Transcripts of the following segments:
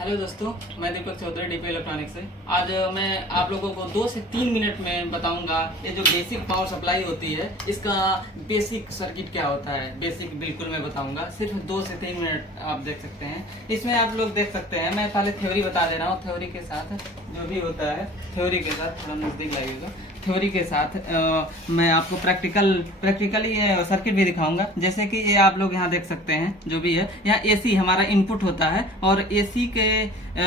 Hello दोस्तों, मैं Deepak Chaudhary DP electronics से। आज मैं आप लोगों को 2 से 3 मिनट में बताऊंगा ये जो बेसिक पावर सप्लाई होती है इसका बेसिक सर्किट क्या होता है। बेसिक बिल्कुल मैं बताऊंगा, सिर्फ 2 से 3 मिनट आप देख सकते हैं। इसमें आप लोग देख सकते हैं, मैं पहले थ्योरी बता दे रहा हूँ। थ्योरी के साथ जो भी होता है, थ्योरी के साथ थोड़ा नज़दीक लगेगा। थ्योरी के साथ मैं आपको प्रैक्टिकली ये सर्किट भी दिखाऊंगा। जैसे कि ये आप लोग यहाँ देख सकते हैं, जो भी है यहाँ एसी हमारा इनपुट होता है और एसी के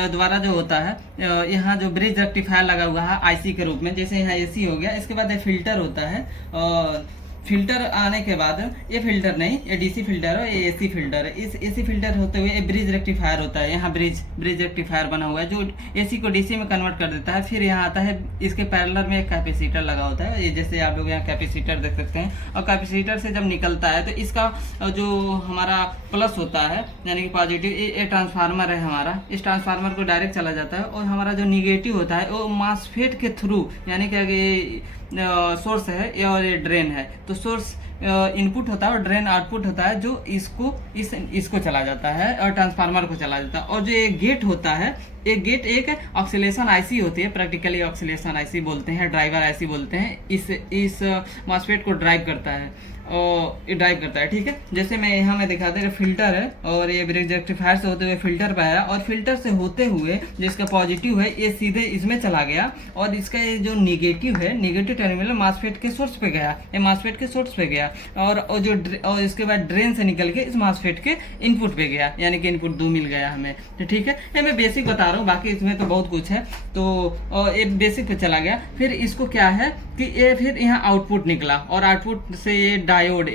द्वारा जो होता है यहाँ जो ब्रिज रेक्टिफायर लगा हुआ है आईसी के रूप में। जैसे यहाँ एसी हो गया, इसके बाद ये फिल्टर होता है। फिल्टर आने के बाद ये फिल्टर नहीं, ये डीसी फिल्टर है, ये एसी फिल्टर है। इस एसी फिल्टर होते हुए ये ब्रिज रेक्टिफायर होता है। यहाँ ब्रिज रेक्टिफायर बना हुआ है जो एसी को डीसी में कन्वर्ट कर देता है। फिर यहाँ आता है, इसके पैरेलल में एक कैपेसिटर लगा होता है। ये जैसे आप लोग यहाँ कैपेसिटर देख सकते हैं। और कैपेसिटर से जब निकलता है तो इसका जो हमारा प्लस होता है यानी कि पॉजिटिव, ये ट्रांसफार्मर है हमारा। इस ट्रांसफार्मर को डायरेक्ट चला जाता है। और हमारा जो निगेटिव होता है वो मासफेट के थ्रू, यानी कि सोर्स है और ये ड्रेन है। तो सोर्स इनपुट होता है और ड्रेन आउटपुट होता है, जो इसको चला जाता है और ट्रांसफार्मर को चला जाता है। और जो एक गेट होता है, एक ऑक्सीलेशन आईसी होती है, प्रैक्टिकली ऑक्सीलेशन आईसी बोलते हैं, ड्राइवर आईसी बोलते हैं। इस मॉसफेट को ड्राइव करता है और ये ड्राइव करता है। ठीक है, जैसे मैं यहाँ में दिखाते हैं, फिल्टर है और ये ब्रिज रेक्टिफायर से होते हुए फिल्टर पे आया और फिल्टर से होते हुए जिसका पॉजिटिव है ये सीधे इसमें चला गया। और इसका ये जो निगेटिव है, निगेटिव टर्मिनल मॉसफेट के सोर्स पे गया, ये मॉसफेट के सोर्स पे गया। और इसके बाद ड्रेन से निकल के इस मॉसफेट के इनपुट पे गया, यानी कि इनपुट 2 मिल गया हमें। तो ठीक है, ये मैं बेसिक बता रहा हूँ, बाकी इसमें तो बहुत कुछ है। तो ये बेसिक पे चला गया। फिर इसको क्या है कि ये फिर यहाँ आउटपुट निकला और आउटपुट से ये डायोड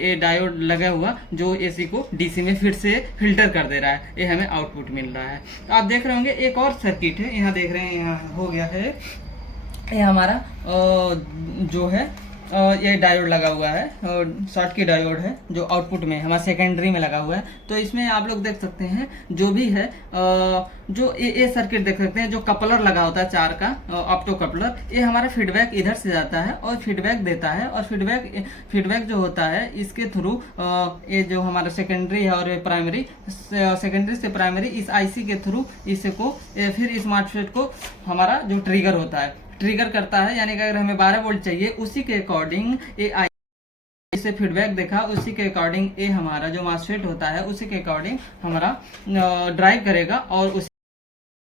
लगा हुआ जो एसी को डीसी में फिर से फिल्टर कर दे रहा है। ये हमें आउटपुट मिल रहा है। आप देख रहे होंगे एक और सर्किट है, यहाँ देख रहे हैं, यहाँ हो गया है। ये हमारा जो है ये डायोड लगा हुआ है, शॉर्ट की डायोड है जो आउटपुट में हमारा सेकेंडरी में लगा हुआ है। तो इसमें आप लोग देख सकते हैं जो भी है, जो ये सर्किट देख सकते हैं, जो कपलर लगा होता है 4 का ऑप्टो कपलर, ये हमारा फीडबैक इधर से जाता है और फीडबैक देता है। और फीडबैक जो होता है इसके थ्रू ये जो हमारा सेकेंडरी है और प्राइमरी, सेकेंडरी से प्राइमरी इस आईसी के थ्रू इसको फिर इस मॉसफेट को हमारा जो ट्रिगर होता है, ट्रिगर करता है। यानी कि अगर हमें 12 वोल्ट चाहिए, उसी के अकॉर्डिंग ये इसे फीडबैक देखा, उसी के अकॉर्डिंग ये हमारा जो मॉसफेट होता है उसी के अकॉर्डिंग हमारा ड्राइव करेगा। और उसी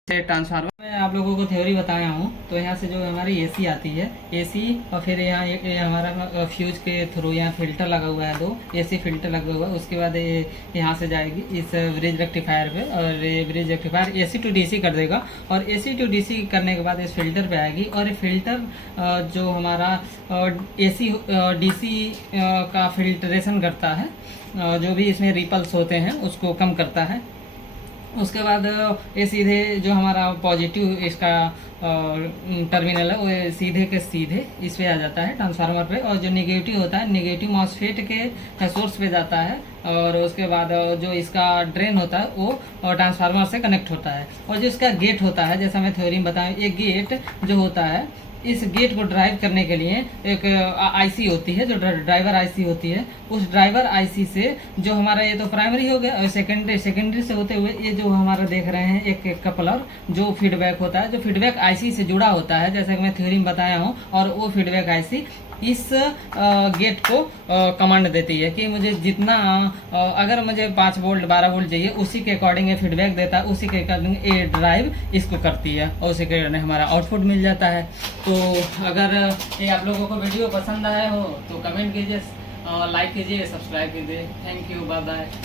ट्रांसफार्मर मैं आप लोगों को थ्योरी बताया हूँ। तो यहाँ से जो हमारी एसी आती है, एसी, और फिर यहाँ एक हमारा फ्यूज के थ्रू यहाँ फिल्टर लगा हुआ है, 2 एसी फिल्टर लगा हुआ है। उसके बाद ये यहाँ से जाएगी इस ब्रिज रेक्टिफायर पे और ये bridge rectifier AC to DC कर देगा। और एसी टू डीसी करने के बाद इस फिल्टर पे आएगी और ये फिल्टर जो हमारा एसी डीसी का फिल्ट्रेशन करता है, जो भी इसमें रिपल्स होते हैं उसको कम करता है। उसके बाद ये सीधे जो हमारा पॉजिटिव इसका टर्मिनल है वो सीधे के सीधे इस पे आ जाता है ट्रांसफार्मर पे। और जो निगेटिव होता है, निगेटिव मॉसफेट के सोर्स पे जाता है। और उसके बाद जो इसका ड्रेन होता है वो ट्रांसफार्मर से कनेक्ट होता है। और जो इसका गेट होता है, जैसा मैं थ्योरी में बताया, ये गेट जो होता है, इस गेट को ड्राइव करने के लिए एक आईसी होती है, जो ड्राइवर आईसी होती है। उस ड्राइवर आईसी से जो हमारा, ये तो प्राइमरी हो गया, और सेकेंडरी से होते हुए ये जो हमारा देख रहे हैं एक कपलर जो फीडबैक होता है, जो फीडबैक आईसी से जुड़ा होता है, जैसा कि मैं थ्योरी में बताया हूँ। और वो फीडबैक आईसी इस गेट को कमांड देती है कि मुझे जितना अगर मुझे 5 वोल्ट 12 वोल्ट चाहिए, उसी के अकॉर्डिंग ये फीडबैक देता है, उसी के अकॉर्डिंग ये ड्राइव इसको करती है और उसी के अकॉर्डिंग हमारा आउटपुट मिल जाता है। तो अगर ये आप लोगों को वीडियो पसंद आया हो तो कमेंट कीजिए, लाइक कीजिए, सब्सक्राइब कीजिए। Thank you, bye bye.